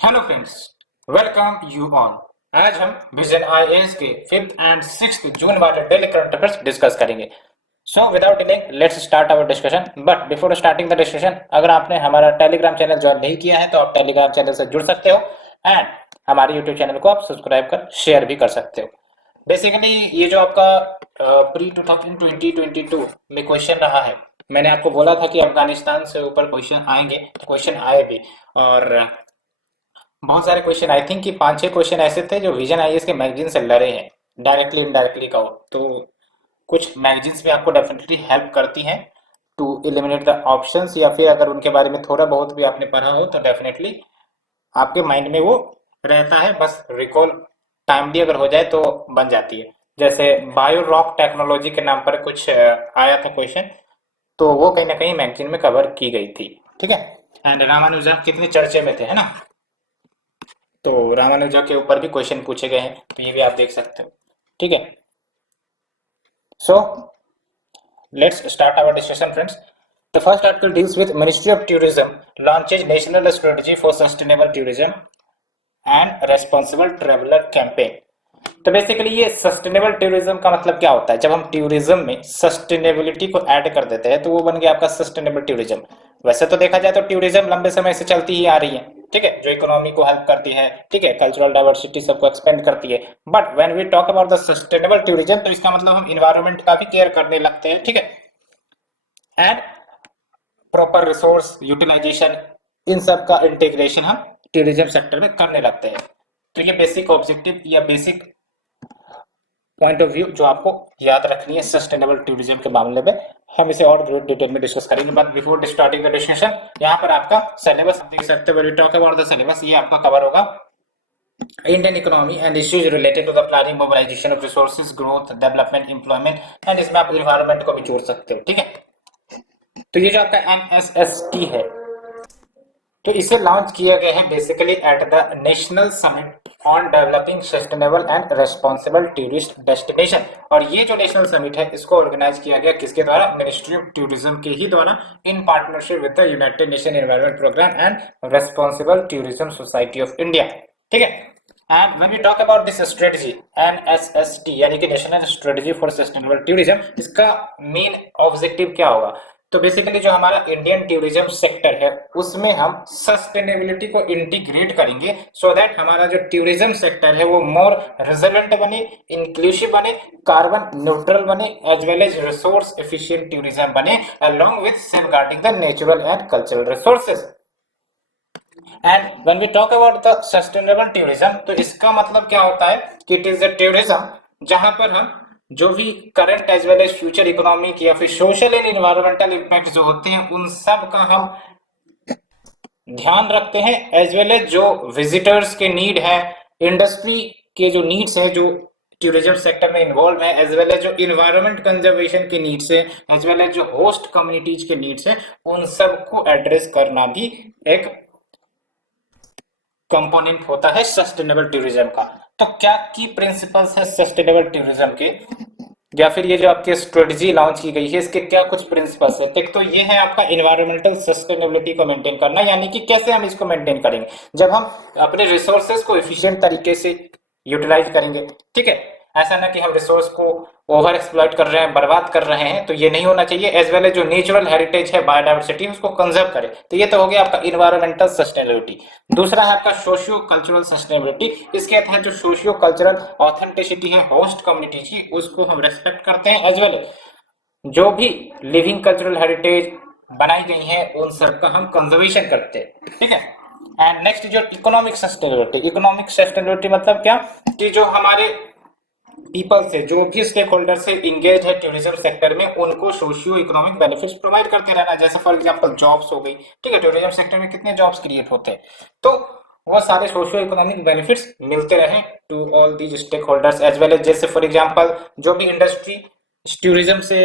Hello friends, welcome you all. आज हम vision IAS के 5th एंड 6th जून वाले डेली करंट अफेयर्स डिस्कस करेंगे। So without delaying let's start our discussion. But before starting the discussion, अगर आपने हमारा Telegram channel join नहीं किया है तो आप टेलीग्राम चैनल से जुड़ सकते हो एंड हमारे यूट्यूब चैनल को आप सब्सक्राइब कर शेयर भी कर सकते हो। बेसिकली ये जो आपका प्री 2022 में क्वेश्चन रहा है, मैंने आपको बोला था कि अफगानिस्तान से ऊपर क्वेश्चन आएंगे, क्वेश्चन आए भी। और बहुत सारे क्वेश्चन, आई थिंक कि 5-6 क्वेश्चन ऐसे थे जो विजन आईएएस के मैगजीन से लड़े हैं, डायरेक्टली इनडायरेक्टली कहो तो। कुछ मैगजीन्स भी आपको डेफिनेटली हेल्प करती हैं टू एलिमिनेट द ऑप्शंस, या फिर अगर उनके बारे में थोड़ा बहुत भी आपने पढ़ा हो तो डेफिनेटली आपके माइंड में वो रहता है, बस रिकॉल टाइमली अगर हो जाए तो बन जाती है। जैसे बायो रॉक टेक्नोलॉजी के नाम पर कुछ आया था क्वेश्चन, तो वो कहीं ना कहीं मैगजीन में कवर की गई थी। ठीक है। एंड रामानुजन कितने चर्चे में थे, है ना। तो रामानुजा के ऊपर भी क्वेश्चन पूछे गए हैं, तो ये भी आप देख सकते हो। ठीक है। So let's start our discussion friends. The first article deals with Ministry of Tourism launches national strategy for sustainable tourism and responsible traveler campaign। तो बेसिकली ये सस्टेनेबल टूरिज्म का मतलब क्या होता है? जब हम टूरिज्म में सस्टेनेबिलिटी को ऐड कर देते हैं तो वो बन गया आपका सस्टेनेबल टूरिज्म। वैसे तो देखा जाए तो टूरिज्म लंबे समय से चलती ही आ रही है, ठीक है, जो इकोनॉमी को हेल्प करती है, ठीक है, कल्चरल डाइवर्सिटी सबको एक्सपेंड करती है। But when we talk about the sustainable tourism तो इसका मतलब हम इन्वायरमेंट का भी केयर करने लगते हैं, ठीक है, एंड प्रॉपर रिसोर्स यूटिलाइजेशन, इन सब का इंटीग्रेशन हम टूरिज्म सेक्टर में करने लगते हैं। तो ये बेसिक ऑब्जेक्टिव या बेसिक पॉइंट ऑफ व्यू जो आपको याद रखनी है सस्टेनेबल टूरिज्म के मामले में। हम इसे और डिटेल में डिस्कस करेंगे, but before starting the discussion यहाँ पर आपका सिलेबस देख सकते हो। टॉक अबाउट द सिलेबस, ये आपका कवर होगा Indian economy and issues related to the planning, mobilisation of resources, growth, development, employment and इसमें आप इन्वायरमेंट को भी जोड़ सकते हो। ठीक है। तो ये जो आपका एनएसएसटी है, तो इसे लॉन्च किया गया है basically at the national summit on developing sustainable and responsible tourist destination. और ये जो नेशनल समिट है इसको ऑर्गेनाइज किया गया किसके द्वारा? मिनिस्ट्री ऑफ टूरिज्म के ही द्वारा, in partnership with the United Nation Environment Programme and Responsible Tourism Society of India. ठीक है। And when we talk about this strategy NSST यानी कि national strategy for sustainable tourism, इसका मेन ऑब्जेक्टिव क्या होगा? तो बेसिकली जो हमारा इंडियन टूरिज्म सेक्टर है उसमें हम सस्टेनेबिलिटी को इंटीग्रेट करेंगे सो दैट हमारा जो टूरिज्म सेक्टर है वो मोर रिजिलेंट बने, इंक्लूसिव बने, कार्बन न्यूट्रल बने, as well as resource efficient tourism बने, along with safeguarding the natural and cultural resources. And when we talk about the sustainable tourism तो इसका मतलब क्या होता है कि इट इज द टूरिज्म जहां पर हम जो भी current as well as future economic या फिर सोशल एंड इन्वायरमेंटल इम्पैक्ट जो होते हैं उन सब का हम ध्यान रखते हैं, एज वेल एज जो विजिटर्स के नीड है, इंडस्ट्री के जो नीड्स है जो टूरिज्म सेक्टर में इन्वॉल्व है, एज वेल एज जो इन्वायरमेंट कंजर्वेशन के नीड्स है, एज वेल एज जो होस्ट कम्युनिटीज के नीड्स है, उन सबको एड्रेस करना भी एक कंपोनेंट होता है सस्टेनेबल टूरिज्म का। तो क्या की प्रिंसिपल्स है सस्टेनेबल टूरिज्म के, या फिर ये जो आपकी स्ट्रेटजी लॉन्च की गई है इसके क्या कुछ प्रिंसिपल्स है? एक तो ये है आपका इन्वायरमेंटल सस्टेनेबिलिटी को मेंटेन करना, यानी कि कैसे हम इसको मेंटेन करेंगे जब हम अपने रिसोर्सेज को एफिशिएंट तरीके से यूटिलाइज करेंगे। ठीक है, ऐसा ना कि हम रिसोर्स को ओवर एक्सप्लॉइट कर रहे हैं, बर्बाद कर रहे हैं, तो ये नहीं होना चाहिए। एज वेल एज जो नेचुरल हेरिटेज है, बायोडाइवर्सिटी, उसको कंजर्व करें। तो ये तो हो गया आपका इन्वायरमेंटल सस्टेनेबिलिटी। दूसरा है आपका सोशियो कल्चरल सस्टेनेबिलिटी। इसके तहत जो सोशियो कल्चरल ऑथेंटिसिटी है होस्ट कम्युनिटी की, उसको हम रेस्पेक्ट करते हैं, एज वेल एज जो भी लिविंग कल्चरल हेरिटेज बनाई गई है उन सब का हम कंजर्वेशन करते हैं। ठीक है। एंड नेक्स्ट जो इकोनॉमिक सस्टेनेबिलिटी, इकोनॉमिक सस्टेनेबिलिटी मतलब क्या कि जो हमारे पीपल से, जो भी स्टेक होल्डर से इंगेज है टूरिज्म सेक्टर में, उनको सोशियो इकोनॉमिक बेनिफिट्स प्रोवाइड करते रहना। जैसे फॉर एग्जांपल जॉब्स हो गई, ठीक है, टूरिज्म सेक्टर में कितने जॉब्स क्रिएट होते हैं, तो वो सारे सोशियो इकोनॉमिक बेनिफिट्स मिलते रहे to all these stake holders as well as. जैसे फॉर एग्जांपल जो भी इंडस्ट्री टूरिज्म से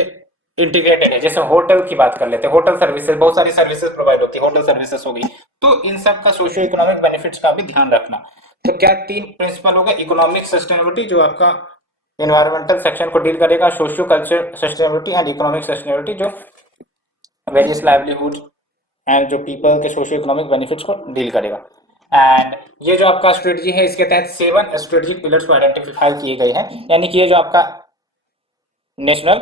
इंटीग्रेटेड है, जैसे होटल की बात कर लेते हैं, होटल सर्विसेज, बहुत सारी सर्विसेज प्रोवाइड होती है, होटल सर्विसेज हो गई, तो इन सब का सोशियो इकोनॉमिक बेनिफिट्स का भी ध्यान रखना। तो क्या तीन प्रिंसिपल होगा? इकोनॉमिक सस्टेनेबिलिटी जो आपका एनवायरमेंटल सेक्शन को डील करेगा, socio culture sustainability and economic sustainability जो वेरियस लाइवलीहुड एंड जो पीपल के सोशियो इकोनॉमिक बेनिफिट्स को डील करेगा। एंड ये जो आपका स्ट्रेटजी है इसके तहत 7 स्ट्रेटेजिक पिलर्स को आइडेंटिफाई किए गए हैं, यानी कि ये जो आपका national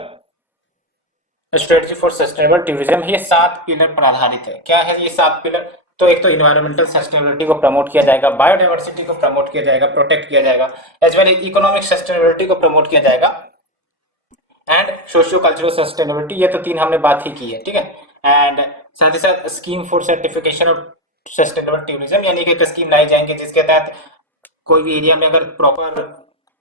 strategy for sustainable tourism ये 7 पिलर पर आधारित है। क्या है ये 7 पिलर? तो एक तो इन्वायरमेंटल सस्टेनेबिलिटी को प्रमोट किया जाएगा, बायोडाइवर्सिटी को प्रमोट किया जाएगा, प्रोटेक्ट किया जाएगा, एज वेल इकोनॉमिक सस्टेनेबिलिटी को प्रमोट किया जाएगा, एंड सोशियो कल्चरल सस्टेनेबिलिटी। ये तो 3 हमने बात ही की है, ठीक है। एंड साथ ही साथ scheme for certification of sustainable tourism, यानी कि एक स्कीम लाई जाएंगे जिसके तहत कोई भी एरिया में अगर प्रॉपर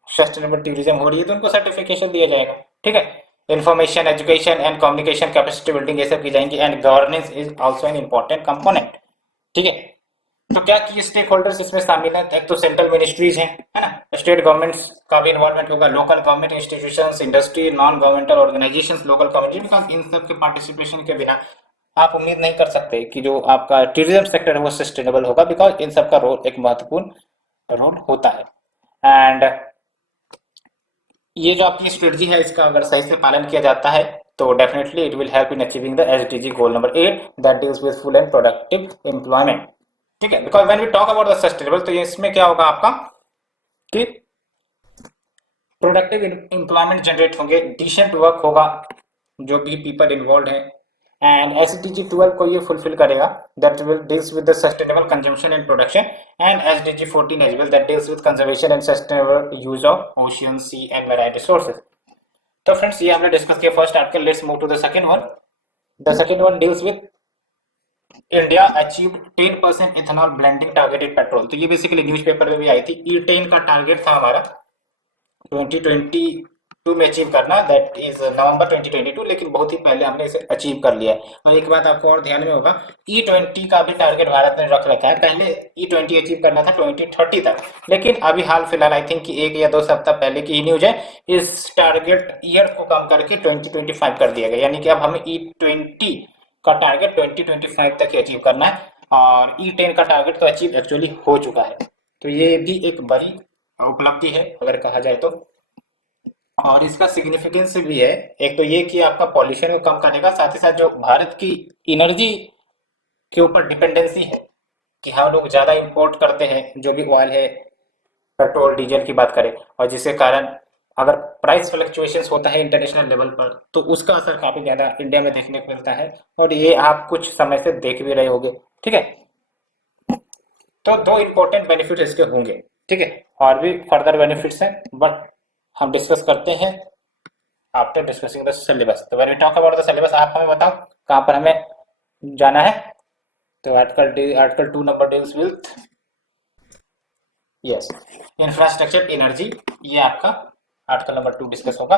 सस्टेनेबल टूरिज्म हो रही है तो उनको सर्टिफिकेशन दिया जाएगा, ठीक है। Information, education and communication capacity building ये सब की जाएंगी, and governance is also an important component, ठीक है। तो क्या की स्टेक होल्डर्स इसमें शामिल है? एक तो सेंट्रल मिनिस्ट्रीज हैं, है ना, स्टेट गवर्नमेंट्स का भी इन्वॉल्वमेंट होगा, local government institutions, industry, non governmental organisations, local community, इन सब के पार्टिसिपेशन के बिना आप उम्मीद नहीं कर सकते कि जो आपका टूरिज्म सेक्टर है वो सस्टेनेबल होगा, बिकॉज इन सब का रोल एक महत्वपूर्ण रोल होता है। एंड ये जो आपकी स्ट्रेटजी है इसका अगर सही से पालन किया जाता है तो definitely it will help in achieving the SDG goal number 8 that deals with full and productive employment, ठीक है। Because when we talk about the sustainable तो ये इसमें क्या होगा आपका कि प्रोडक्टिव एम्प्लॉयमेंट जनरेट होंगे, डिसेंट वर्क होगा जो भी पीपल इन्वॉल्व हैं, एंड एसडीजी 12 को ये फुलफिल करेगा that will deals with the sustainable consumption and production, and SDG 14 as well that deals with conservation and sustainable use of ocean, sea and marine resources. तो friends ये हमने discuss किया first article. Let's move to the second one. The second one deals with India achieved 10% ethanol blending target in petrol. तो ये basically newspaper में भी आई थी। E10 का टारगेट था हमारा 2022 में अचीव करना, दैट इज नवंबर 2022, लेकिन बहुत ही पहले हमने इसे अचीव कर लिया है। और एक बात आपको और ध्यान में होगा, E20 का भी टारगेट भारत ने रख रखा है। पहले E20 अचीव करना था 2030 तक, लेकिन अभी हाल फिलहाल आई थिंक कि 1 या 2 सप्ताह पहले की न्यूज है, इस टारगेट ईयर को कम करके 2025 कर दिया गया, यानी कि अब हमें E20 का टारगेट 2025 तक ही अचीव करना है, और E10 का टारगेट तो अचीव एक्चुअली हो चुका है। तो ये भी एक बड़ी उपलब्धि है अगर कहा जाए तो, और इसका सिग्निफिकेंस भी है। एक तो ये कि आपका पॉल्यूशन को कम करेगा, साथ ही साथ जो भारत की एनर्जी के ऊपर डिपेंडेंसी है कि हम लोग ज़्यादा इंपोर्ट करते हैं जो भी ऑयल है, पेट्रोल डीजल की बात करें, और जिसके कारण अगर प्राइस फ्लक्चुएशंस होता है इंटरनेशनल लेवल पर तो उसका असर काफ़ी ज़्यादा इंडिया में देखने को मिलता है, और ये आप कुछ समय से देख भी रहे होंगे, ठीक है। तो 2 इंपॉर्टेंट बेनिफिट इसके होंगे, ठीक है। और भी फर्दर बेनिफिट्स हैं बट हम डिस्कस करते हैं आफ्टर डिस्कसिंग द सिलेबस। तो when we talk about the syllabus, आप हमें बताओ कहाँ पर हमें जाना है। तो article 2 number deals with yes infrastructure energy, ये आपका आर्टिकल नंबर 2 डिस्कस होगा।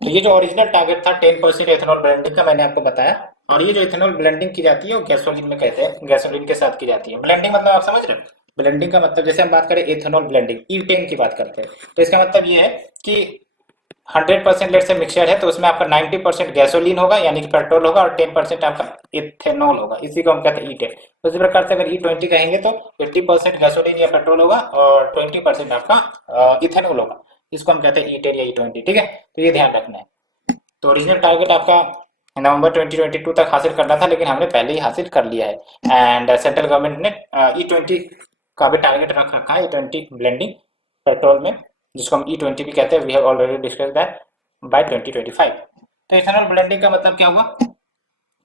तो ये जो ओरिजिनल टारगेट था 10% एथेनॉल ब्लेंडिंग का, मैंने आपको बताया, और ये जो इथेनॉल ब्लेंडिंग की जाती है वो गैसोलीन में कहते हैं, गैसोलीन के साथ की जाती है। ब्लेंडिंग मतलब आप समझ रहे हो? ब्लेंडिंग का मतलब जैसे हम बात करें इथेनॉल ब्लेंडिंग, E10 की बात करते हैं, तो इसका मतलब ये है कि 100% लेट से मिक्सचर है तो उसमें आपका 90% गैसोलीन होगा यानी कि पेट्रोल होगा, और 10% आपका इथेनॉल होगा, इसी को हम कहते हैं E10। तो इसी प्रकार से अगर E20 कहेंगे तो 80% गैसोलीन या पेट्रोल होगा और 20% आपका इथेनॉल होगा, इसको हम कहते हैं E10 या E20, ठीक है। तो ये ध्यान रखना है। तो ओरिजिनल टारगेट आपका नवंबर 2022 तक हासिल करना था, लेकिन हमने पहले ही हासिल कर लिया है। एंड सेंट्रल गवर्नमेंट ने E20 का भी टारगेट रख रखा है, E20 ब्लेंडिंग पेट्रोल में, जिसको हम E20 भी कहते हैं। We have already discussed that by 2025। तो इथेनॉल ब्लेंडिंग का मतलब क्या हुआ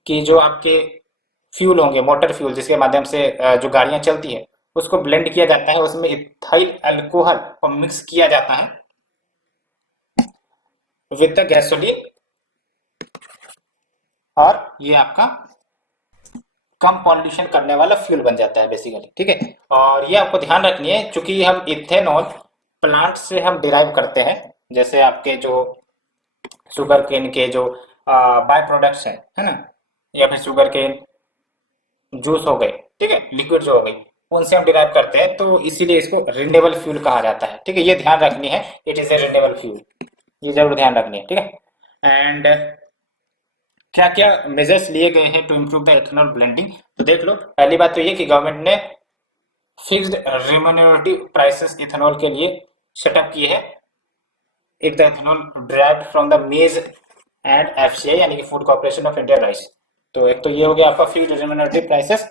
कि जो आपके फ्यूल होंगे, मोटर फ्यूल जिसके माध्यम से जो गाड़ियां चलती है उसको ब्लेंड किया जाता है, उसमें इथाइल अल्कोहल को मिक्स किया जाता है विद द गैसोलीन, और ये आपका कम पॉल्यूशन करने वाला फ्यूल बन जाता है बेसिकली, ठीक है। और ये आपको ध्यान रखनी है क्योंकि हम इथेनॉल प्लांट से हम डिराइव करते हैं, जैसे आपके जो शुगर केन के जो बाय प्रोडक्ट्स है ना, या फिर शुगर केन जूस हो गए, ठीक है, लिक्विड जो हो गई, उनसे हम डिराइव करते हैं, तो इसीलिए इसको रिन्यूएबल फ्यूल कहा जाता है, ठीक है। ये ध्यान रखनी है, it is a renewable fuel, ये जरूर ध्यान रखनी है, ठीक है। एंड क्या क्या मेजर्स लिए गए हैं to improve the ethanol blending, तो देख लो। पहली बात तो ये कि गवर्नमेंट ने फिक्स्ड रिम्यूनरेटिव प्राइसेस इथेनॉल के लिए सेटअप किए हैं। एक the ethanol derived from the मेज एंड FCI यानी कि food corporation of India rice. तो एक तो ये हो गया आपका फिक्स्ड रिम्यूनरेटिव प्राइसेस,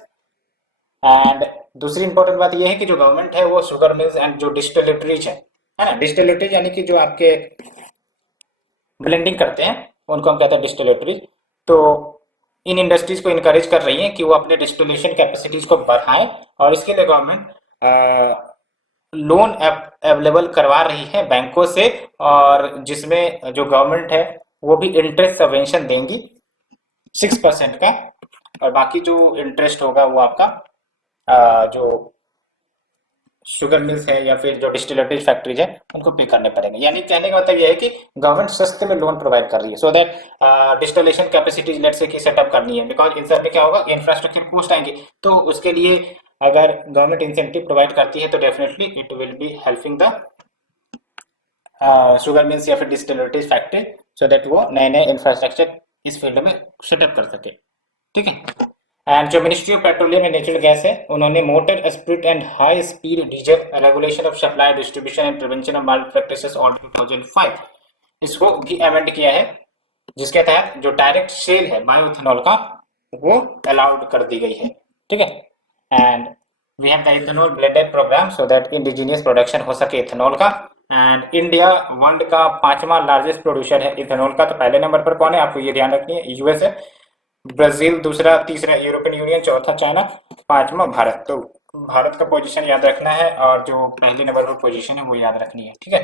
एंड दूसरी इंपॉर्टेंट बात यह है कि जो गवर्नमेंट है वो शुगर मिल्स एंड जो डिस्टिलरीज है ना, डिस्टिलरीज यानी कि जो आपके ब्लेंडिंग करते हैं उनको हम कहते हैं डिस्टिलेटरी। तो इन इंडस्ट्रीज को इनकरेज कर रही है कि वो अपने डिस्टिलेशन कैपेसिटीज को बढ़ाएं, और इसके लिए गवर्नमेंट लोन अवेलेबल करवा रही है बैंकों से, और जिसमें जो गवर्नमेंट है वो भी इंटरेस्ट सबवेंशन देंगी 6% का, और बाकी जो इंटरेस्ट होगा वो आपका जो शुगर मिल्स है या फिर जो डिस्टिलरीज फैक्ट्रीज है उनको पे करने पड़ेंगे। यानी कहने का मतलब यह है कि गवर्नमेंट सस्ते में लोन प्रोवाइड कर रही है, so that distillation capacities let's say की सेटअप करनी है, बिकॉज इन सब में क्या होगा, इंफ्रास्ट्रक्चर कॉस्ट आएंगे, तो उसके लिए अगर गवर्नमेंट इंसेंटिव प्रोवाइड करती है तो definitely it will be helping the sugar mills या फिर डिस्टिलरीज फैक्ट्री, सो दैट वो नए नए इंफ्रास्ट्रक्चर इस फील्ड में सेटअप कर सके। ठीक है। एंड जो ministry of petroleum and natural gas है उन्होंने motor spirit and high speed diesel regulation of supply distribution and prevention of mall practices order 2005 इसको भी अमेंड किया है, जिसके तहत जो डायरेक्ट सेल है बायोइथेनॉल का वो अलाउड कर दी गई है। ठीक है। And we have the ethanol blended programme so that indigenous production हो सके इथेनॉल का। एंड इंडिया वर्ल्ड का 5वां लार्जेस्ट प्रोड्यूसर है इथेनॉल का। तो पहले नंबर पर कौन है, आपको ये ध्यान रखनी है, यूएस है, ब्राजील दूसरा, तीसरा यूरोपियन यूनियन, चौथा चाइना, 5वां भारत। तो भारत का पोजीशन याद रखना है और जो पहले नंबर पर पोजीशन है वो याद रखनी है। ठीक है।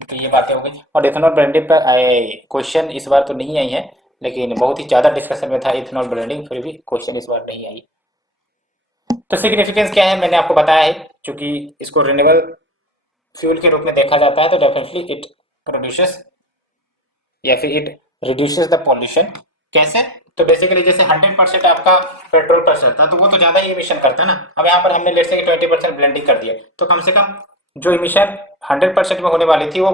तो ये बातें हो गई। और इथेनॉल ब्रांडिंग पर क्वेश्चन इस बार तो नहीं आई है, लेकिन बहुत ही ज्यादा डिस्कशन में था इथेनॉल ब्रांडिंग, फिर भी क्वेश्चन इस बार नहीं आई। तो सिग्निफिकेंस क्या है मैंने आपको बताया है, क्योंकि इसको रिन्यूएबल फ्यूल के रूप में देखा जाता है तो डेफिनेटली इट प्रोड्यूसेस या फिर इट रिड्यूसेस द पॉल्यूशन। कैसे, तो बेसिकली जैसे 100% आपका पेट्रोल पर चलता है तो वो तो ज्यादा ही इमिशन करता है ना। अब यहाँ पर हमने लेट से 20% ब्लेंडिंग कर दिया तो कम से कम जो इमिशन 100% में होने वाली थी वो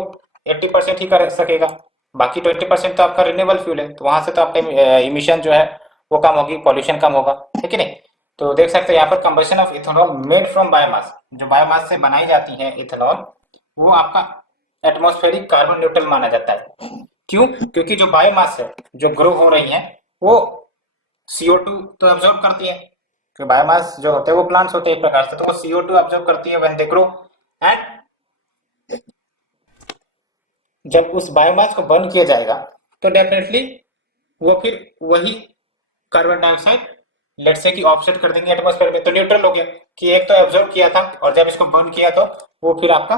80% ही कर सकेगा, बाकी 20% तो आपका रिन्यूएबल फ्यूल है, तो वहां से तो आपका इमिशन जो है वो कम होगी, पॉल्यूशन कम होगा, है कि नहीं। तो देख सकते हैं यहाँ पर combustion of ethanol made from biomass, जो बायोमास से बनाई जाती है इथेनॉल, वो आपका एटमॉस्फेरिक कार्बन न्यूट्रल माना जाता है। क्यों, क्योंकि जो बायोमास है जो ग्रो हो रही है वो CO2 तो ऑब्जर्व करती है, क्योंकि बायोमास जो होते हैं वो प्लांट्स होते हैं एक प्रकार से, तो वो CO2 ऑब्जर्व करती है व्हेन दे ग्रो। एंड जब उस बायोमास को बर्न किया जाएगा तो डेफिनेटली वो फिर वही कार्बन डाइऑक्साइड लेट से कि ऑफसेट कर देंगे एटमॉस्फेयर में, तो न्यूट्रल हो गया कि एक तो ऑब्जर्व किया था और जब इसको बर्न किया तो वो फिर आपका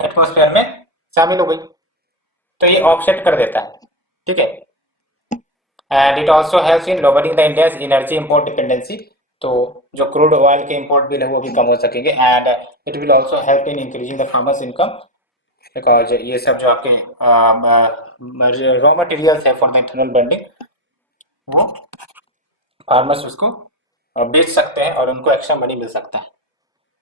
एटमॉस्फेयर में शामिल हो गई, तो ये ऑफसेट कर देता है। ठीक है। And it also helps in lowering the India's energy import dependency, तो जो क्रूड ऑयल के इंपोर्ट बिल है वो भी कम हो सकेंगे। And it will also help in increasing the farmers income, because ये सब जो आपके रॉ मटेरियल्स है फॉर द इथेनॉल ब्लेंडिंग वो फार्मर्स उसको बेच सकते हैं और उनको एक्स्ट्रा मनी मिल सकता है।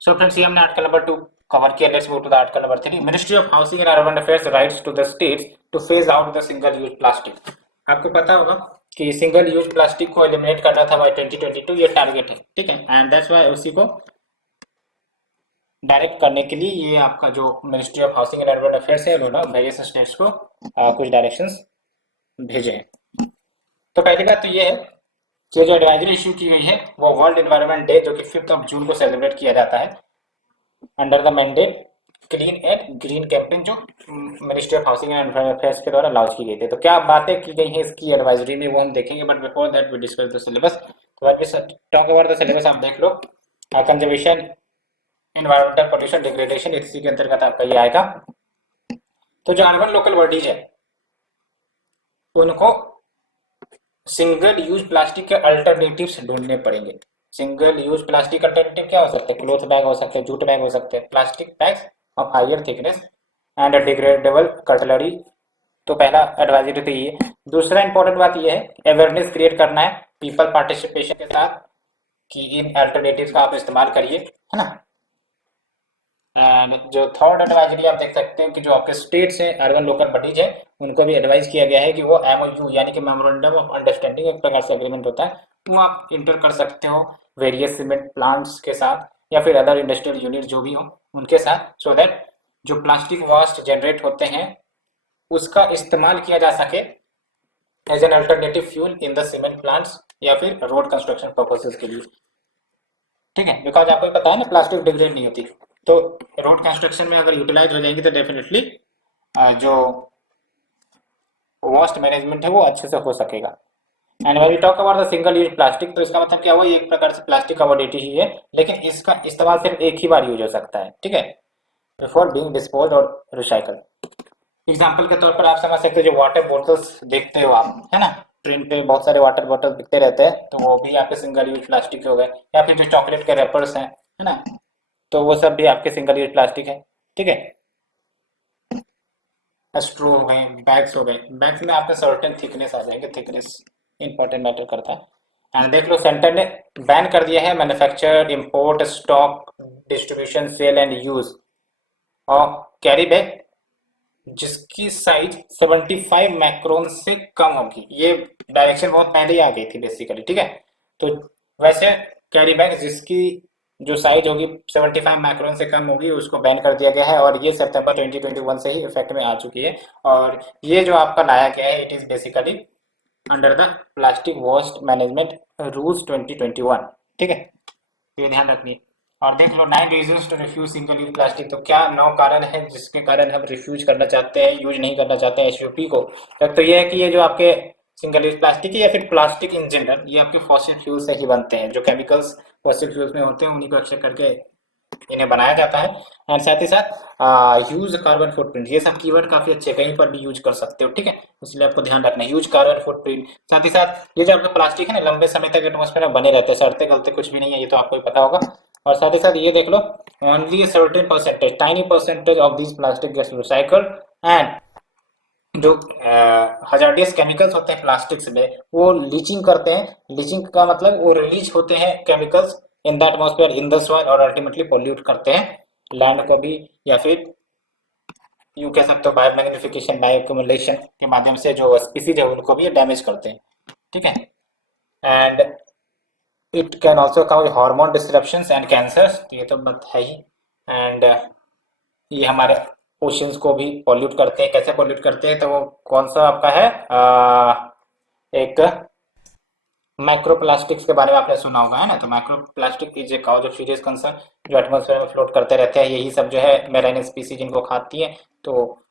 सो फ्रेंड्स, ये हमने आर्टिकल नंबर 2 कवर किया। Let's move to the article number 3। Ministry of housing and urban affairs writes to the states to phase out the single use plastic. आपको पता होगा कि सिंगल यूज प्लास्टिक को एलिमिनेट करना था बाय 2022, ये target है। ठीक है। एंड दैट्स व्हाई उसी को डायरेक्ट करने के लिए ये आपका जो ministry of housing and urban affairs है उन्होंने वेरियस स्टेट्स को कुछ डायरेक्शंस भेजे हैं। तो पहली बात तो ये है कि जो एडवाइजरी इशू की गई है वो वर्ल्ड एनवायरनमेंट डे, जो कि 5 जून को सेलिब्रेट किया जाता है under the mandate clean and green campaign, जो ministry of housing and urban affairs के द्वारा लॉन्च की गई थी। तो क्या बातें की गई हैं इसकी एडवाइजरी में वो हम देखेंगे, but before that we discuss the syllabus. तो when we talk about the syllabus आप देख लो, कंजर्वेशन, एनवायरमेंटल पोल्यूशन, डिग्रेडेशन, इसी के अंतर्गत आपका ये आएगा। तो जो अर्बन लोकल बॉडीज है उनको सिंगल यूज प्लास्टिक के अल्टरनेटिव्स ढूंढने पड़ेंगे। सिंगल यूज प्लास्टिक अल्टरनेटिव क्या हो सकते हैं, क्लॉथ बैग हो सकते हैं, जूट बैग हो सकते हैं, plastic bags of higher thickness and degradable cutlery. तो पहला एडवाइजरी तो ये। दूसरा इंपॉर्टेंट बात ये है अवेयरनेस क्रिएट करना है पीपल पार्टिसिपेशन के साथ कि इन अल्टरनेटिव्स का आप इस्तेमाल करिए, है ना। एंड जो थर्ड एडवाइजरी आप देख सकते हैं कि जो आपके स्टेट्स हैं, अर्बन लोकल बॉडीज है, उनको भी एडवाइस किया गया है कि वो MOU यानी कि मेमोरेंडम ऑफ अंडरस्टैंडिंग, एक प्रकार से एग्रीमेंट होता है, वो आप इंटर कर सकते हो वेरियस सीमेंट प्लांट्स के साथ या फिर अदर इंडस्ट्रियल यूनिट जो भी हो उनके साथ, सो दैट जो प्लास्टिक वेस्ट जनरेट होते हैं उसका इस्तेमाल किया जा सके as an alternative fuel in the cement plants या फिर रोड कंस्ट्रक्शन पर्पसेस के लिए। ठीक है, बिकॉज आपको पता है ना प्लास्टिक डिग्रेड नहीं होती। तो रोड कंस्ट्रक्शन में अगर यूटिलाइज हो जाएंगी तो डेफिनेटली जो वेस्ट मैनेजमेंट है वो अच्छे से हो सकेगा। And when we talk about the single use plastic, तो इसका मतलब क्या हुआ, ये एक प्रकार से प्लास्टिक कमोडिटी ही है, लेकिन इसका इस्तेमाल सिर्फ एक ही बार यूज हो सकता है, ठीक है, बिफोर बीइंग डिस्पोज और रिसाइकल। एग्जाम्पल के तौर पर आप समझ सकते हो, जो वाटर बोतल्स देखते हो आप, है ना, ट्रेन पे बहुत सारे वाटर बॉटल बिकते रहते हैं, तो वो भी आपके सिंगल यूज प्लास्टिक के हो गए। या फिर जो चॉकलेट के रैपर्स हैं, है ना, तो वो सब भी आपके सिंगल यूज प्लास्टिक है, ठीक है। स्ट्रो हो गए, बैग्स हो गए, बैग्स में आपके सर्टेन थिकनेस आ जाएंगे, थिकनेस इंपॉर्टेंट मैटर करता है। एंड देख लो, सेंटर ने बैन कर दिया है manufacture, import, stock, distribution, sale and use और कैरी बैग जिसकी साइज 75 माइक्रोन से कम होगी। ये डायरेक्शन बहुत पहले ही आ गई थी बेसिकली, ठीक है। तो वैसे कैरी बैग जिसकी जो साइज होगी 75 माइक्रोन से कम होगी उसको बैन कर दिया गया है, और ये सितंबर 2021 से ही इफेक्ट में आ चुकी है। और ये जो आपका लाया गया है, it is basically under the plastic waste management rules 2021, ठीक है, तो ये ध्यान रखिए। और देख लो, 9 reasons to refuse single use plastic, तो क्या 9 कारण है जिसके कारण हम रिफ्यूज करना चाहते हैं, यूज नहीं करना चाहते हैं एचयूपी को। एक तो ये है कि ये जो आपके सिंगल यूज प्लास्टिक है या फिर प्लास्टिक इन जनरल, ये आपके फॉसिल फ्यूल से ही बनते हैं, जो केमिकल्स फॉसिल फ्यूल्स में होते हैं उन्हीं को एक्सट्रैक्ट करके इन्हें बनाया जाता है। एंड साथ ही साथ यूज कार्बन फुटप्रिंट, ये सब कीवर्ड काफी अच्छे, कहीं पर भी यूज कर सकते हो, ठीक है, इसलिए आपको ध्यान रखना है यूज कार्बन फुटप्रिंट। साथ ही साथ ये जो आपका प्लास्टिक है ना, लंबे समय तक एटमोस्फेयर में बने रहते हैं, सड़ते गलते कुछ भी नहीं है, ये तो आपको ही पता होगा। और साथ ही साथ ये देख लो, only certain percentage, tiny percentage of this plastic gets recycled. And जो हजार्डियस केमिकल्स होते हैं प्लास्टिक्स में, वो लीचिंग करते हैं। लीचिंग का मतलब वो रिलीज होते हैं chemicals in the atmosphere, in the soil, और अल्टीमेटली पोल्यूट करते हैं लैंड को भी, या फिर यूं कह सकते हो बायो मैग्निफिकेशन, बायो एक्यूमुलेशन के माध्यम से जो स्पीसीज है उनको भी ये डैमेज करते हैं, ठीक है। And it can also cause hormone disruptions and cancers, ये तो बात है ही। एंड ये हमारे ओशंस को भी पॉल्यूट करते हैं। कैसे पॉल्यूट करते हैं, तो वो कौन सा आपका है, एक माइक्रोप्लास्टिक्स के बारे में आपने सुना होगा, है ना, तो microplastic is a cause of serious concern, जो एटमॉस्फेयर में फ्लोट करते रहते हैं, यही सब जो है मेराइन स्पीसीज इनको खाती है, तो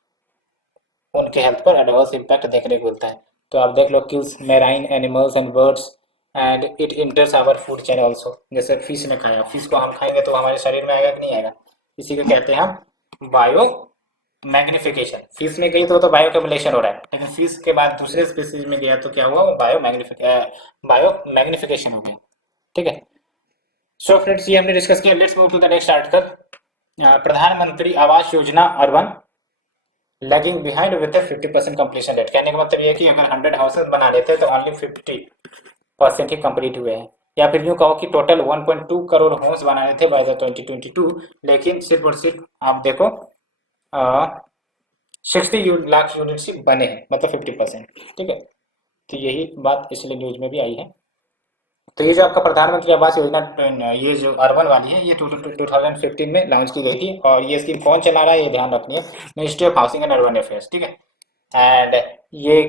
उनके हेल्थ पर एडवर्स इम्पैक्ट देखने को मिलता है। तो आप देख लो, kills marine animals and birds and it enters our food chain also. जैसे फिश ने खाया, फिश को हम खाएंगे तो हमारे शरीर में आएगा कि नहीं आएगा, इसी को कहते हैं हम बायो मैग्निफिकेशन। फिश में गई तो बायो एक्यूमुलेशन हो रहा है, लेकिन फिश के बाद दूसरे स्पीसीज में गया तो क्या हुआ, वो बायो मैग्निफिकेशन हो गया, ठीक है। सो फ्रेंड्स, ये हमने डिस्कस किया। Let's move to the next article. Pradhan Mantri Awas Yojana urban lagging behind with 50% completion rate. कहने का मतलब ये है कि अगर 100 हाउसेस बना लेते हैं तो ओनली 50% ही कंप्लीट हुए हैं। या फिर यूँ कहो कि टोटल 1.2 करोड़ होम्स बनाने थे बाय द 2022, लेकिन सिर्फ और सिर्फ आप देखो 60 लाख यूनिट्स ही बने हैं, मतलब 50%, ठीक है। तो यही बात इसलिए न्यूज में भी आई है। तो ये जो आपका प्रधानमंत्री आवास योजना, ये जो अर्बन वाली है, ये 2015 में लॉन्च की गई थी, और ये स्कीम कौन चला रहा है ये ध्यान रखनी है, ministry of housing and urban affairs, ठीक है। एंड ये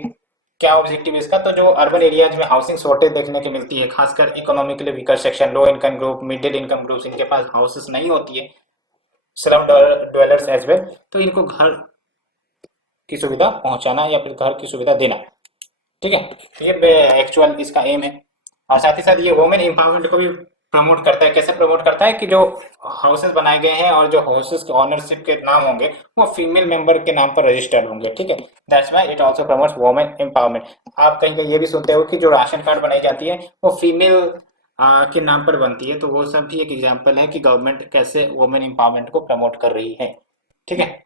क्या ऑब्जेक्टिव है इसका, तो जो अर्बन एरियाज में हाउसिंग शॉर्टेज देखने को मिलती है, खासकर economically weaker section, low income group, middle income groups, इनके पास हाउसेस नहीं होती है, स्लम ड्वेलर्स एज वेल, तो इनको घर की सुविधा पहुंचाना या फिर घर की सुविधा देना, ठीक है। तो ये एक्चुअल इसका एम है। और साथ ही साथ ये वुमेन एम्पावरमेंट को भी प्रमोट करता है। कैसे प्रमोट करता है कि जो हाउसेस बनाए गए हैं और जो हाउसेस के ऑनरशिप के नाम होंगे वो फीमेल मेंबर के नाम पर रजिस्टर्ड होंगे, ठीक है। That's why it also promotes women empowerment. आप कहीं कहीं ये भी सुनते हो कि जो राशन कार्ड बनाई जाती है वो फीमेल के नाम पर बनती है, तो वो सब भी एक एग्जाम्पल है कि गवर्नमेंट कैसे वुमेन एम्पावरमेंट को प्रमोट कर रही है, ठीक है।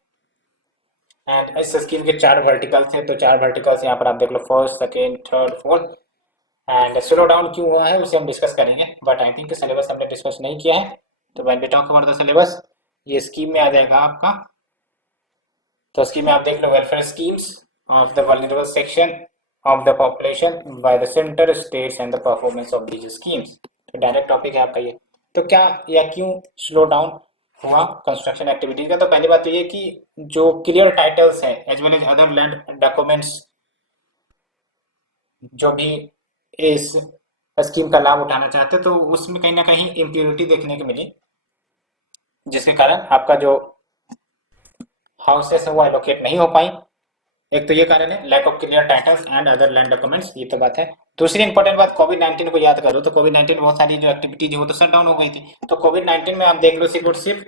एंड इस स्कीम के 4 वर्टिकल्स हैं, तो 4 वर्टिकल्स यहाँ पर आप देख लो, first, second, third, fourth. And slow down क्यों हुआ है उसे हम डिस्कस करेंगे, बट आई थिंक सिलेबस हमने डिस्कस नहीं किया है, तो when we talk about the syllabus, ये स्कीम में आ जाएगा आपका। तो स्कीम में आप देख लो, welfare schemes of the vulnerable section of the population by the centre, states and the performance of these schemes. तो डायरेक्ट टॉपिक है आपका ये। तो क्या या क्यों स्लो डाउन हुआ कंस्ट्रक्शन एक्टिविटीज का, तो पहली बात तो ये कि जो क्लियर टाइटल्स है as well as other land documents जो भी इस स्कीम का लाभ उठाना चाहते तो उसमें कहीं ना कहीं इम्प्योरिटी देखने को मिली, जिसके कारण आपका जो हाउसेस है वो एलोकेट नहीं हो पाई। एक तो ये कारण है, lack of clear titles and other land documents, ये तो बात है। दूसरी इंपॉर्टेंट बात, कोविड 19 को याद करो तो कोविड 19 में बहुत सारी जो एक्टिविटीज है वो तो शट डाउन हो गई थी। तो कोविड 19 में आप देख लो सिर्फ और सिर्फ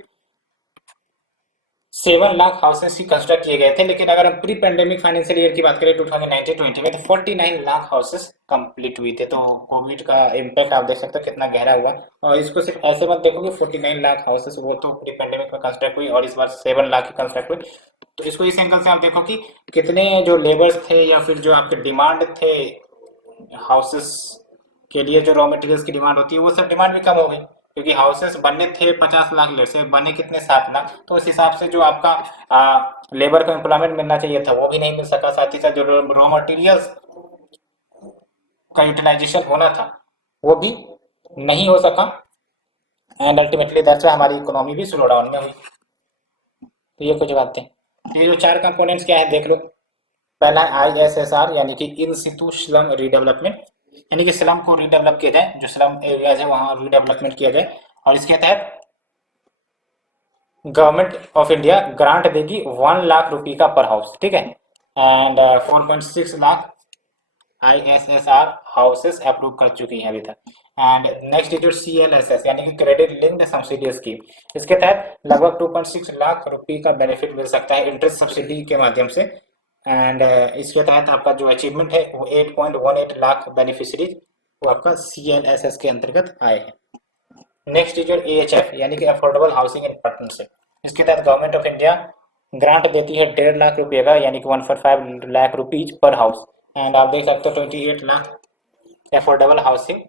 7 लाख हाउसेस ही कंस्ट्रक्ट किए गए थे, लेकिन अगर हम प्री पेंडेमिक फाइनेंशियल ईयर की बात करें 2019-20 में तो 49 लाख हाउसेस कंप्लीट हुई थे। तो कोविड का इम्पैक्ट आप देख सकते हो कितना गहरा हुआ। और इसको सिर्फ ऐसे मत देखो कि 49 लाख हाउसेस वो तो प्री पेंडेमिक में कंस्ट्रक्ट हुई और इस बार 7 लाख ही कंस्ट्रक्ट हुई। तो इसको इस एंगल से आप देखो कि कितने जो लेबर्स थे या फिर जो आपके डिमांड थे हाउसेस के लिए, जो रॉ मटेरियल्स की डिमांड होती है वो सब डिमांड भी कम हो गई, क्योंकि हाउसेस बनने थे 50 लाख, लेट से बने कितने 7 लाख। तो उस हिसाब से जो आपका लेबर को एम्प्लॉयमेंट मिलना चाहिए था वो भी नहीं मिल सका। साथ ही साथ जो रॉ मटेरियल्स का यूटिलाइजेशन होना था वो भी नहीं हो सका। एंड अल्टीमेटली दैट्स व्हाई हमारी इकोनॉमी भी स्लो डाउन में हुई। तो ये कुछ बातें, ये जो 4 कंपोनेंट्स क्या है देख लो। पहला ISSR यानी कि इन सितु स्लम रीडेवलपमेंट, यानी कि स्लम को रीडेवलप किया जाए, जो स्लम एरियाज है वहां रीडेवलपमेंट किया जाए। और इसके तहत गवर्नमेंट ऑफ इंडिया ग्रांट देगी 1 लाख रुपए का पर हाउस, ठीक है। And 4.6 lakh ISSR houses approve कर चुकी हैं अभी तक। एंड नेक्स्ट जो CLSS यानी कि क्रेडिट लिंक्ड सब्सिडी स्कीम, इसके तहत लगभग 2.6 लाख रुपए का बेनिफिट मिल सकता है इंटरेस्ट सब्सिडी के माध्यम से। एंड इसके तहत आपका जो अचीवमेंट है वो 8.18 लाख बेनिफिशरीज वो आपका CLSS के अंतर्गत आए हैं। नेक्स्ट इज योर AHF यानी कि अफोर्डेबल हाउसिंग इन पार्टनरशिप, इसके तहत गवर्नमेंट ऑफ इंडिया ग्रांट देती है 1.5 लाख रुपए का, यानी कि 1.5 lakh rupees per house. And आप देख सकते हो 28 lakh affordable housing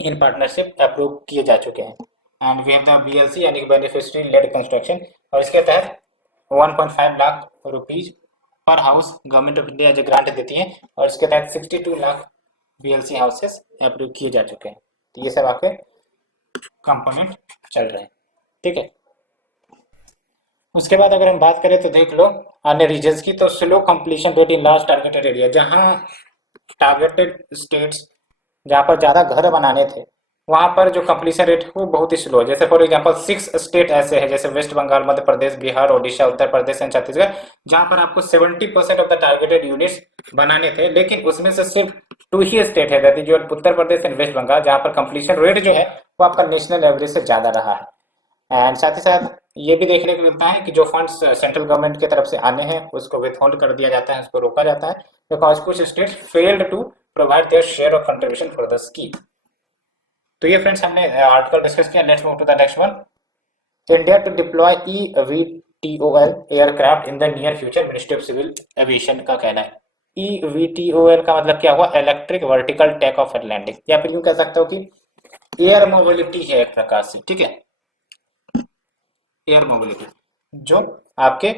in partnership approve किए जा चुके हैं। And we have the BLC यानी कि बेनिफिशियरी लेड कंस्ट्रक्शन, और इसके तहत 1.5 lakh rupees per house government of India जो ग्रांट देती है, और इसके तहत 62 लाख BLC हाउसेस अप्रूव किए जा चुके हैं। तो ये सब आपके कंपोनेंट चल रहे हैं, ठीक है। उसके बाद अगर हम बात करें तो देख लो अन्य रीजन्स की, तो slow completion rate in large targeted area, जहां टारगेटेड स्टेट्स जहां पर ज्यादा घर बनाने थे वहां पर जो कंप्लीशन रेट वो बहुत ही स्लो है। जैसे फॉर एग्जांपल 6 स्टेट ऐसे हैं जैसे वेस्ट बंगाल, मध्य प्रदेश, बिहार, ओडिशा, उत्तर प्रदेश एंड छत्तीसगढ़, जहां पर आपको 70% ऑफ द टारगेटेड यूनिट्स बनाने थे, लेकिन उसमें से सिर्फ 2 ही स्टेट है, that is your Uttar Pradesh and West Bengal, जहां पर कंप्लीशन रेट जो है वो आपका नेशनल एवरेज से ज्यादा रहा है। एंड साथ ही साथ ये भी देखने को मिलता है कि जो फंड्स सेंट्रल गवर्नमेंट की तरफ से आने हैं उसको विथहोल्ड कर दिया जाता है, उसको रोका जाता है, बिकॉज कुछ states failed to provide their share of contribution for the scheme. तो ये फ्रेंड्स हमने आर्टिकल डिस्कस किया। Let's move to the next one. India to deploy EVTOL aircraft in the near future, ministry of civil aviation का कहना है। EVTOL का मतलब क्या हुआ, electric vertical take off and landing, या फिर यूं कह सकते हो कि एयर मोबिलिटी है एक प्रकार से, ठीक है। एयर मोबिलिटी जो आपके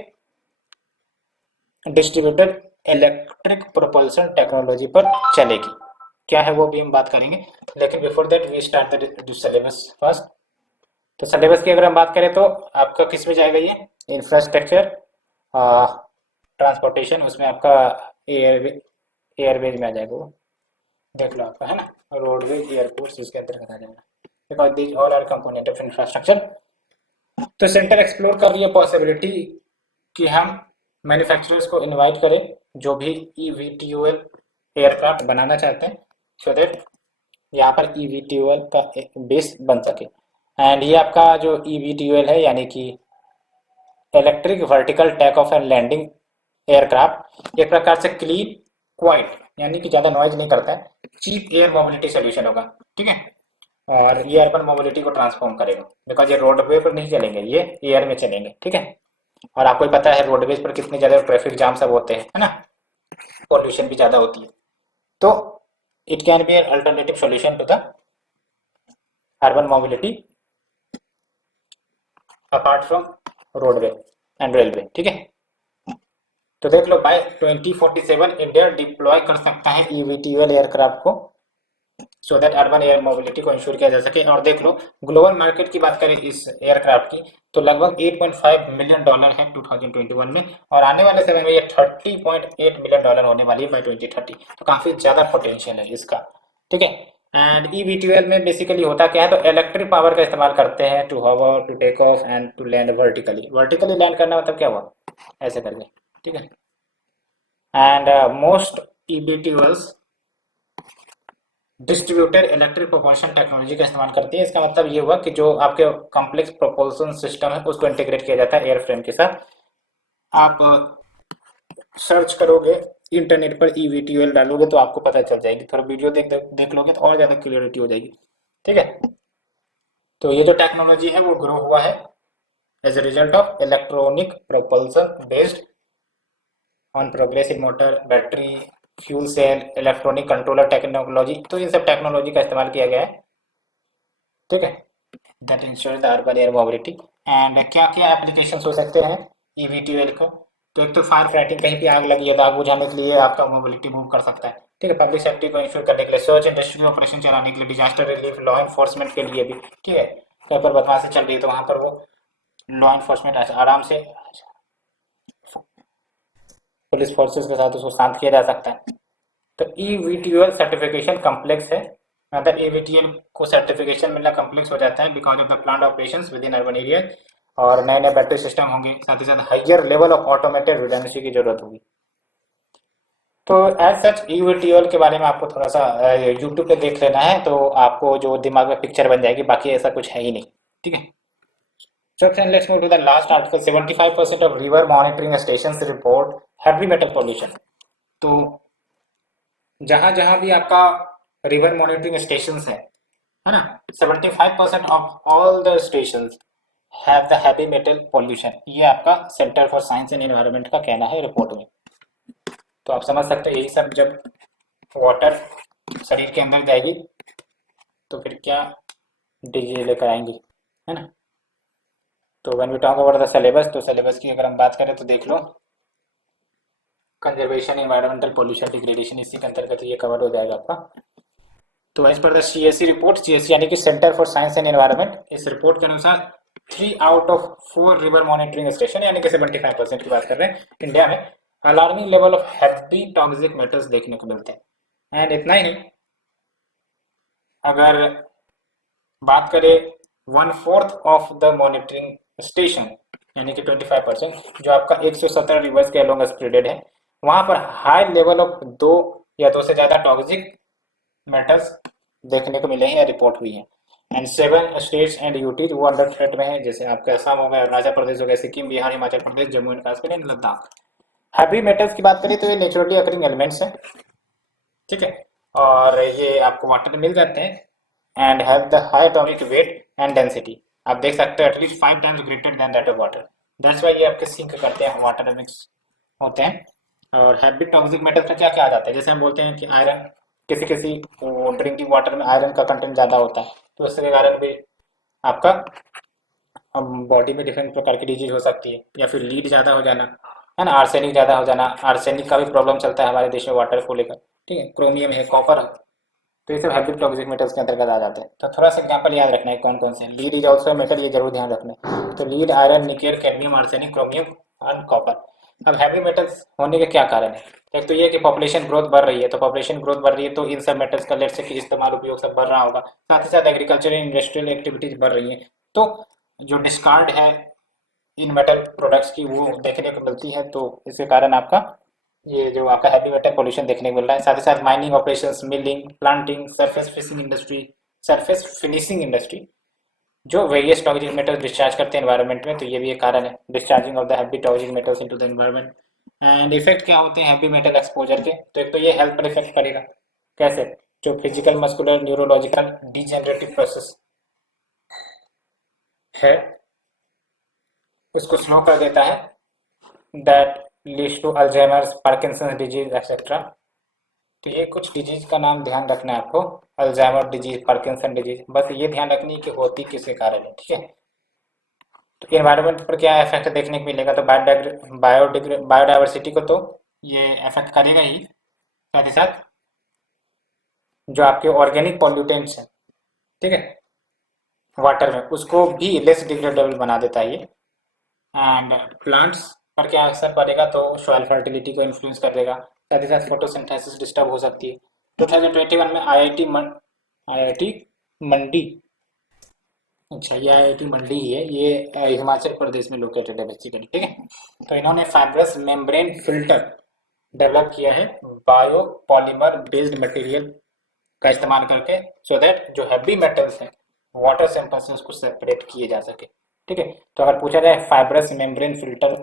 डिस्ट्रीब्यूटेड इलेक्ट्रिक प्रोपल्सन टेक्नोलॉजी पर चलेगी, क्या है वो भी हम बात करेंगे। लेकिन before that we start the syllabus first. तो सिलेबस की अगर हम बात करें तो आपका किस में जाएगा, ये इंफ्रास्ट्रक्चर ट्रांसपोर्टेशन, उसमें आपका एयरवेज में आ जाएगा वो, देख लो आपका है ना, रोडवेज एयरपोर्ट्स इसके अंतर्गत आ जाएगा, because these all R component of infrastructure. तो सेंटर एक्सप्लोर कर रही है पॉसिबिलिटी कि हम मैन्युफैक्चरर्स को इनवाइट करें जो भी EVTOL एयरक्राफ्ट बनाना चाहते हैं, सो दैट यहाँ पर EVTOL का एक बेस बन सके। एंड ये आपका जो EVTOL है यानी कि electric vertical take off and landing aircraft एक प्रकार से क्लीन, क्वाइट यानी कि ज़्यादा नॉइज नहीं करता है, चीप एयर मोबिलिटी सोल्यूशन होगा, ठीक है। और ये अर्बन मोबिलिटी को ट्रांसफॉर्म करेगा, बिकॉज ये रोडवे पर नहीं चलेंगे, ये एयर में चलेंगे, ठीक है। और आपको पता है रोडवेज पर कितने ज़्यादा ट्रैफिक जाम सब होते हैं, है ना, पॉल्यूशन भी ज़्यादा होती है। तो it can be an alternative solution to the urban mobility apart from roadway and railway, ठीक है। तो देख लो बाय 2047 इंडिया डिप्लॉय कर सकता है EVTOL एयरक्राफ्ट को, so that urban air mobility को इंश्योर किया जा सके। और देख लो ग्लोबल मार्केट की बात करें इस एयरक्राफ्ट की तो लगभग $8.5 मिलियन है 2021 में, और आने वाले समय में ये $30.8 मिलियन होने वाली है बाय 2030। तो काफी ज्यादा पोटेंशियल है इसका, ठीक है। एंड eVTOL में बेसिकली होता क्या है, तो इलेक्ट्रिक पावर का इस्तेमाल करते हैं to hover, to take off and to land vertically. Vertically land करना मतलब क्या हुआ, ऐसे करके, ठीक है। And most eVTOLs distributed electric propulsion technology का इस्तेमाल करती है। इसका मतलब ये हुआ कि जो आपके कॉम्प्लेक्स प्रोपल्सन सिस्टम है उसको इंटीग्रेट किया जाता है एयरफ्रेम के साथ। आप सर्च करोगे इंटरनेट पर eVTOL डालोगे तो आपको पता चल जाएगी, थोड़ा वीडियो देख लोगे तो और ज़्यादा क्लियरिटी हो जाएगी, ठीक है। तो ये जो टेक्नोलॉजी है वो ग्रो हुआ है as a result of electronic propulsion based on progressive motor, battery, fuel cell, electronic controller technology. तो इन सब टेक्नोलॉजी का इस्तेमाल किया गया है, ठीक है। That ensure the urban air mobility. And क्या क्या एप्लीकेशन हो सकते हैं eVTOL को, तो एक तो फायर फाइटिंग, कहीं भी आग लगी है तो आग बुझाने के लिए आपका मोबिलिटी मूव कर सकता है, ठीक है। पब्लिक सेफ्टी को इंश्योर करने के लिए, सर्च एंड रेस्क्यू ऑपरेशन चलाने के लिए, डिजास्टर रिलीफ, लॉ इन्फोर्समेंट के लिए भी, ठीक है। कहीं पर बदमाशी चल रही है तो वहां पर वो लॉ इन्फोर्समेंट आराम से पुलिस फोर्सेस के साथ उसको शांत किया जा सकता है। तो eVTOL सर्टिफिकेशन कम्प्लेक्स है, मतलब eVTOL को सर्टिफिकेशन मिलना कम्प्लेक्स हो जाता है because of the plant operations with in urban area, और नए नए बैटरी सिस्टम होंगे, साथ ही साथ higher level of automated redundancy की जरूरत होगी। तो एज सच eVTOL के बारे में आपको थोड़ा सा यूट्यूब पे देख लेना है तो आपको जो दिमाग में पिक्चर बन जाएगी, बाकी ऐसा कुछ है ही नहीं, ठीक है। So friend, let's move to the last article. 75% of river monitoring stations report heavy metal pollution. तो जहां जहां भी आपका रिवर मॉनिटरिंग स्टेशन है ना, 75% of all the station have the heavy metal pollution, ये आपका centre for science and environment का कहना है रिपोर्ट में। तो आप समझ सकते हैं यही सब जब वाटर शरीर के अंदर जाएगी तो फिर क्या डिजीज लेकर आएंगी, है ना। तो when we talk about the syllabus, तो सिलेबस की अगर हम बात करें तो देख लो, कंजर्वेशन, एनवायरमेंटल पॉल्यूशन, डिग्रेडेशन, इसी के अंतर्गत ये कवर हो जाएगा आपका। तो as per the CSE report, CSE यानी कि centre for science and environment, इस रिपोर्ट के अनुसार 3 out of 4 river monitoring station यानी कि 75% की बात कर रहे हैं इंडिया में, alarming level of heavy toxic metals देखने को मिलते हैं। एंड इतना ही नहीं, अगर बात करें 1/4 ऑफ द मॉनिटरिंग स्टेशन यानी कि 25%, जो आपका 117 रिवर्स के अलोंग स्प्रेडेड है, वहां पर हाई लेवल ऑफ 2 या 2 से ज़्यादा टॉक्सिक मेटल्स देखने को मिले हैं या रिपोर्ट हुई हैं। एंड 7 स्टेट्स एंड यूटीज वो अंडर थ्रेट में है, जैसे आपका असम हो गया, अरुणाचल प्रदेश हो गया, Sikkim, Bihar, Himachal Pradesh, Jammu and Kashmir and Ladakh. Heavy metals की बात करें तो ये नेचुरली अकरिंग एलिमेंट्स हैं, ठीक है, और ये आपको वाटर में मिल जाते हैं and have the high atomic weight and density. आप देख सकते हो at least 5 times greater than that of water, that's why ये आपके सिंक करते हैं, वाटर में मिक्स होते हैं। और हैवी टॉक्सिक मेटल्स में क्या क्या आ जाता है, जैसे हम बोलते हैं कि आयरन, किसी किसी ड्रिंकिंग वाटर में आयरन का कंटेंट ज़्यादा होता है तो उसके कारण भी आपका बॉडी में डिफरेंट प्रकार की डिजीज हो सकती है, या फिर लीड ज़्यादा हो जाना, है ना, आर्सेनिक ज़्यादा हो जाना, आर्सेनिक का भी प्रॉब्लम चलता है हमारे देश में वाटर को लेकर, ठीक है। क्रोमियम है, कॉपर है, तो ये सब हैवी टॉक्सिक मेटल्स के अंतर्गत आ जाते हैं। तो थोड़ा सा एग्जांपल याद रखना है कौन कौन से, लीड इज ऑल्सो मेटल, ये जरूर ध्यान रखना है। तो lead, iron, nickel, cadmium, arsenic, chromium and copper. अब हैवी मेटल्स होने के क्या कारण है, एक तो ये कि पॉपुलेशन ग्रोथ बढ़ रही है, तो पॉपुलेशन ग्रोथ बढ़ रही है तो इन सब मेटल्स का लेट से कि इस्तेमाल, उपयोग सब बढ़ रहा होगा, साथ ही साथ एग्रीकल्चर इंडस्ट्रियल एक्टिविटीज बढ़ रही है, तो जो डिस्कार्ड है इन मेटल प्रोडक्ट्स की वो देखने को मिलती है, तो इसके कारण आपका ये जो आपका हैवी मेटल पोल्यूशन देखने को मिल रहा है। साथ ही साथ mining operations, milling, planting, surface fishing industry, surface finishing industry, जो वेरियस टॉक्सिक मेटल्स डिस्चार्ज करते हैं एनवायरनमेंट में, तो ये भी एक कारण है discharging of the heavy toxic metals into the environment. And effect क्या होते हैं हैवी मेटल एक्सपोजर के, तो एक तो ये हेल्थ पर इफेक्ट करेगा, कैसे, जो physical, muscular, neurological degenerative process है उसको स्लो कर देता है, that leads to Alzheimer's, Parkinson's disease etcetera. तो ये कुछ डिजीज का नाम ध्यान रखना है आपको, अल्जाइमर डिजीज, पार्किंसन डिजीज, बस ये ध्यान रखनी है कि होती किसके कारण है, ठीक है। तो एनवायरनमेंट पर क्या इफेक्ट देखने को मिलेगा, तो बायोडाइवर्सिटी को तो ये इफेक्ट करेगा ही, साथ ही साथ जो आपके ऑर्गेनिक पॉल्यूटेंट्स हैं, ठीक है, वाटर में, उसको भी लेस डिग्रेडेबल बना देता है ये। एंड प्लांट्स पर क्या असर पड़ेगा, तो सॉइल फर्टिलिटी को इन्फ्लुएंस कर देगा, साथ ही साथ फोटोसिंथेसिस डिस्टर्ब हो सकती है। 2021 में IIT आईआईटी मंडी। अच्छा, ये आईआईटी मंडी ही है, ये हिमाचल प्रदेश में लोकेटेड है बेसिकली, ठीक है। तो इन्होंने फाइब्रस मेम्ब्रेन फिल्टर डेवलप किया है बायो पॉलीमर बेस्ड मटेरियल का इस्तेमाल करके, सो दैट जो हैवी मेटल्स हैं वाटर सैंपल से उसको सेपरेट किए जा सके, ठीक है। तो अगर पूछा जाए फाइब्रस मेम्ब्रेन फिल्टर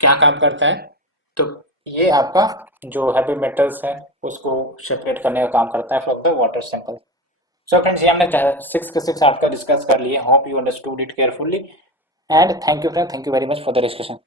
क्या काम करता है, तो ये आपका जो हैवी मेटल्स है उसको सेपरेट करने का काम करता है from the water sample. So friends, ये हमने 6 के 6 आर्टिकल डिस्कस कर लिए। Hope you understood it carefully and thank you friend, thank you very much for the discussion.